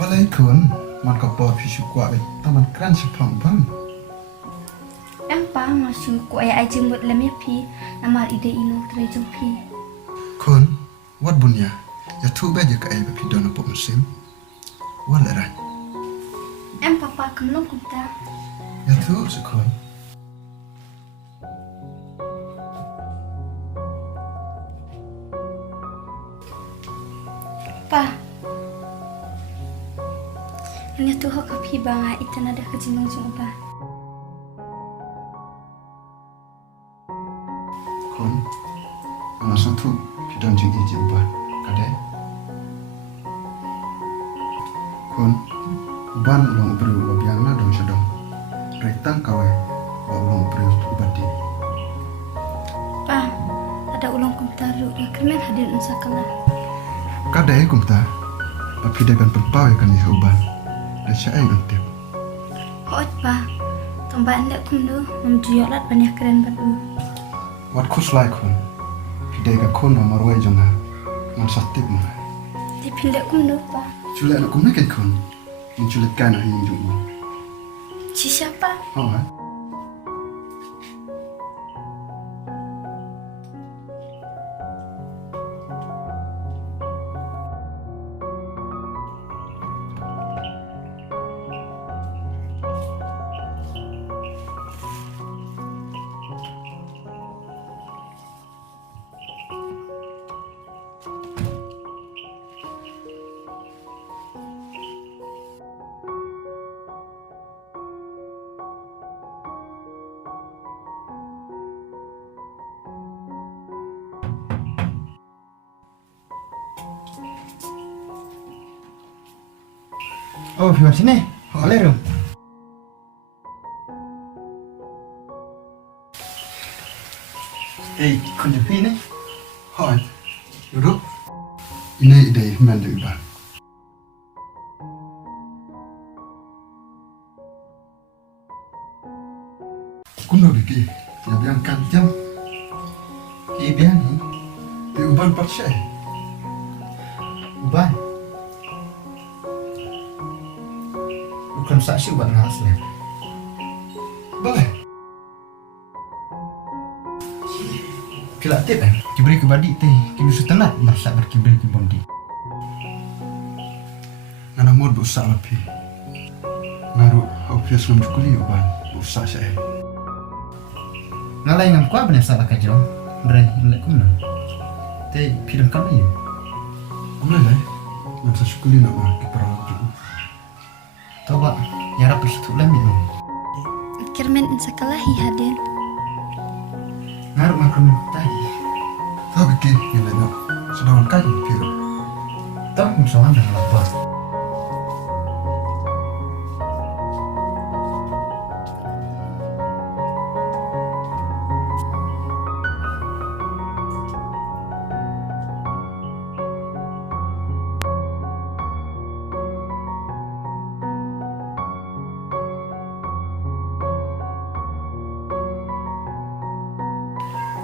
Palai kun, man kapal pisu kuat taman kran sepang bang. Yang pa masuk ku ayah jemput lemnya pi, nama ide ino terjun pi. Kun, wat bunya, ya tu beja ke ayah pi dona pok musim. Walaran. Em papa kemlong kita. Ya tu sekun. Pa. Ini tu hak pi bang itu nada kejinung jumpa. Kun, anak satu pi don jing ije uban. Kadai. Kun, uban ulung beri wabiang na dong sedong. Rektang kawai, wa ulung beri ubadi. Pa, ada ulang kumtaru ya kermen hadir unsakala. Kadai kumta, papi dekan perpau ya kan ya uban. Dan syai untip. Hot pa, tambah anda kumdu memjualat banyak keren baru. Wat kus lai kun, pidai ka kun nomor wai jonga, man satip mana. Dipindah kumdu pa. Culik anak kun kan kun, menculik kan ahi yang jumpa. Si siapa? Oh kan? Oh, di sini. Boleh, Rum. Kun jepi ni. Hai, duduk. Ini ide mandi uban. Kuno biki, ya biang jam. Biang ni. Di uban parcai. Uban. Bukan saksi uban ngas lah. Boleh. Kila tip kibri ke badi teh, kibri sutenat masak berkibri ke bondi. Anak mod busak lebih. Naruh obvious belum cukuli uban, busak saya. Ngalai ngam kuah benar salah kajau. Berai ngelak kumna. Teh pidam kami. Boleh lah. Nanti cukuli nak mah kiperawat juga. Tahu nyara perhitu lami tu. Kermen unsakala hi hadir. Ngaruh makam tadi. Tahu biki, yang lain sedang kaji piru. Tahu musuhan dah lapar.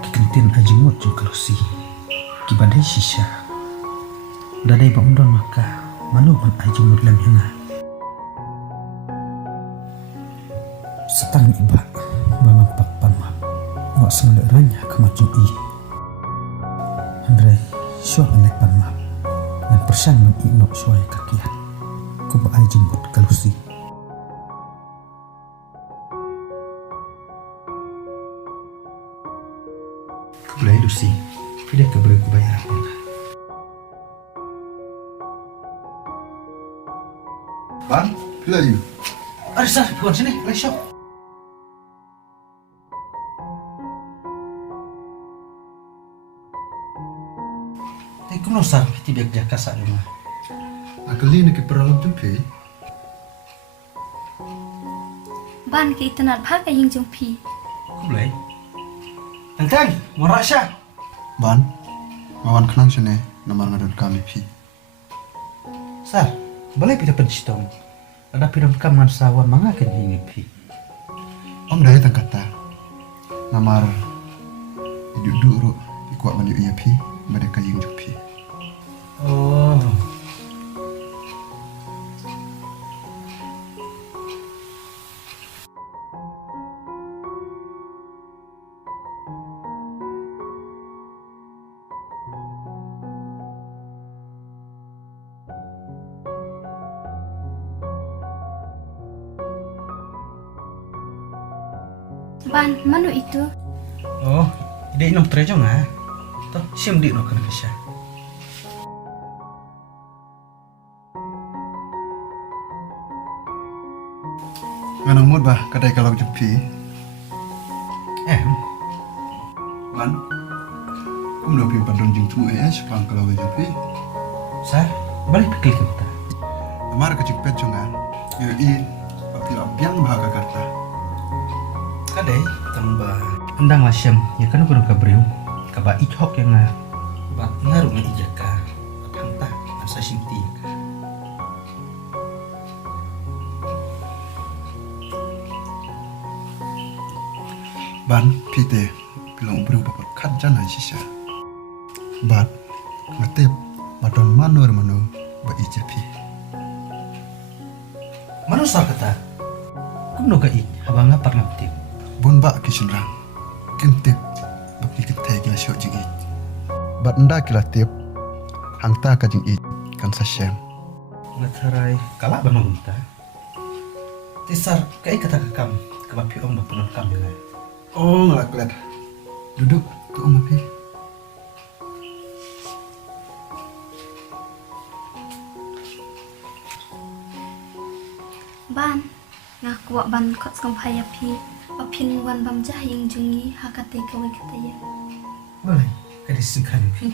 Kentin ajimut jung kelusi kibadai sisa dadai bangdon maka malu man ajimut lam hanga setang iba bangan pak panmap wak sengalek ranya kemacung i Andrei syuah anek panmap dan persan man iknok suai kakian kuba ajimut kelusi. Belai Lucy, tidak keberi kebayaran mana. Ban, pilih you. Ada sah, bukan sini, lesok. Tapi kumno sah, tidak jaga sah rumah. Akali nak kiperawat jumpa. Ban ke itu nak bahag yang jumpi. Belai. Tentang, morak syah. Ban, mawan kenang sini nomor ngadon kami pi. Sah, boleh kita pencitong. Ada piram kaman sawan mangakan ini pi. Om dah tang kata. Nomor duduk ikuat mandi iya pi, mereka yang jupi. Oh. Ban, manu itu? Oh, ide inom trejo nga. Toh, siam di no kana kisah. Ngano mod bah kadai kalau jepi. Ban. Kum do pi padon jing tu sepang kalau jepi. Sar, balik pikir kita. Amar ka jipet jonga. Yo i bakti biang bahaga karta. Kadai tambah endang lah siam ya kan kuno kabriu kaba ichok yang nga bat ngaru nga ijaka panta asa simti Ban pite bilang ubru bapak kat jana sisa. Bat ngatep badon manur manu ba ijepi. mana sar kata kuno ga ik habang ngapar ngaptip Bun ba kisunrang. Kentip bakti kita gila syok jing it. Bat nda kila tip hangta ka jing it kan sasyam. ngatharai kala ba magunta tisar kai kata kakam kabapi om bapunan kam nga Oh ngelaklet. Duduk tu om api. Ban, ngaku wak ban kot skamphaya pi. Opin wan bam jah yang jungi hakate kawai kataya. boleh kadis singkan pi